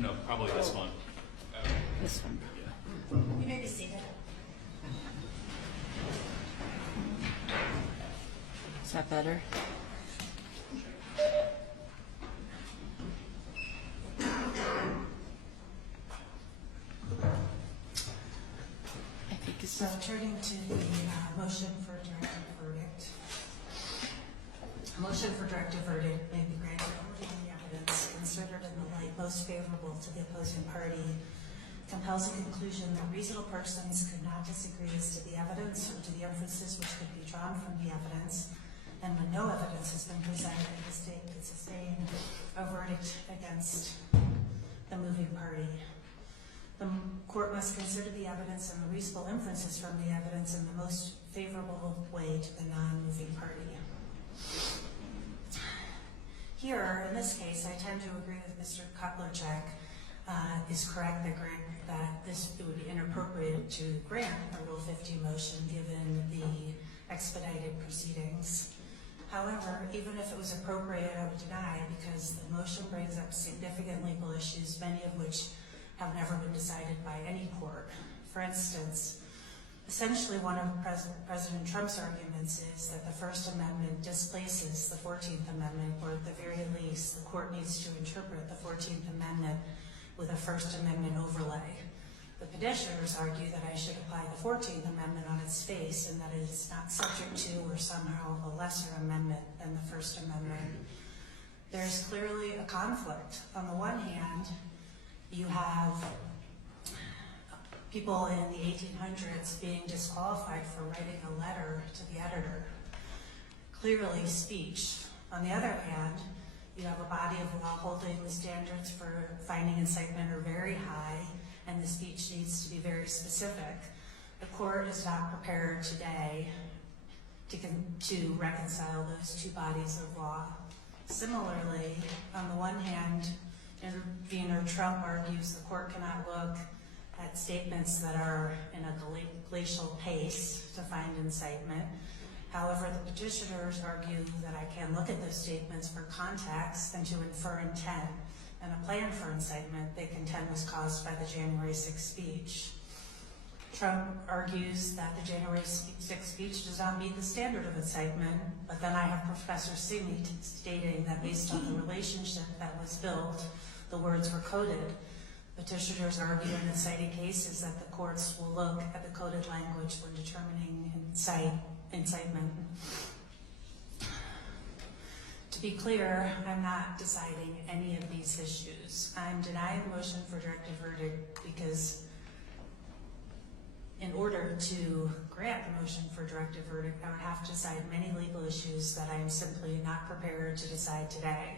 No, probably this one. This one. You may be seated. Is that better? I think it's So turning to the motion for directed verdict. A motion for directed verdict may be granted only when the evidence considered in the light most favorable to the opposing party compels a conclusion that reasonable persons could not disagree as to the evidence or to the inferences which could be drawn from the evidence, and when no evidence has been presented, the state could sustain a verdict against the moving party. The court must consider the evidence and the reasonable inferences from the evidence in the most favorable way to the non-moving party. Here, in this case, I tend to agree with Mr. Kotlerchak. Is correct that it would be inappropriate to grant a Rule 50 motion given the expedited proceedings. However, even if it was appropriate, I would deny because the motion brings up significant legal issues, many of which have never been decided by any court. For instance, essentially one of President Trump's arguments is that the First Amendment displaces the 14th Amendment, or at the very least, the court needs to interpret the 14th Amendment with a First Amendment overlay. The petitioners argue that I should apply the 14th Amendment on its face and that it is not subject to or somehow a lesser amendment than the First Amendment. There is clearly a conflict. On the one hand, you have people in the 1800s being disqualified for writing a letter to the editor. Clearly speech. On the other hand, you have a body of law holding the standards for finding incitement are very high, and the speech needs to be very specific. The court is not prepared today to reconcile those two bodies of law. Similarly, on the one hand, intervener Trump argues the court cannot look at statements that are in a glacial pace to find incitement. However, the petitioners argue that I can look at those statements for context and to infer intent, and a plan for incitement they contend was caused by the January 6th speech. Trump argues that the January 6th speech does not meet the standard of incitement, but then I have Professor Simi stating that based on the relationship that was built, the words were coded. Petitioners argue in inciting cases that the courts will look at the coded language when determining incitement. To be clear, I'm not deciding any of these issues. I'm denying the motion for directed verdict because in order to grant the motion for directed verdict, I would have to decide many legal issues that I'm simply not prepared to decide today.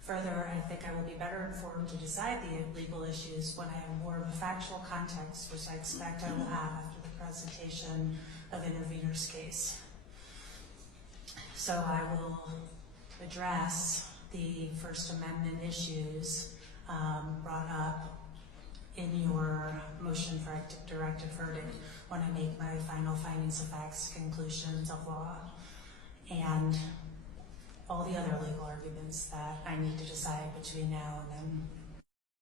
Further, I think I will be better informed to decide the legal issues when I have more of a factual context, which I expect I will have after the presentation of intervener's case. So I will address the First Amendment issues brought up in your motion for directed verdict when I make my final findings of facts, conclusions of law, and all the other legal arguments that I need to decide between now and then.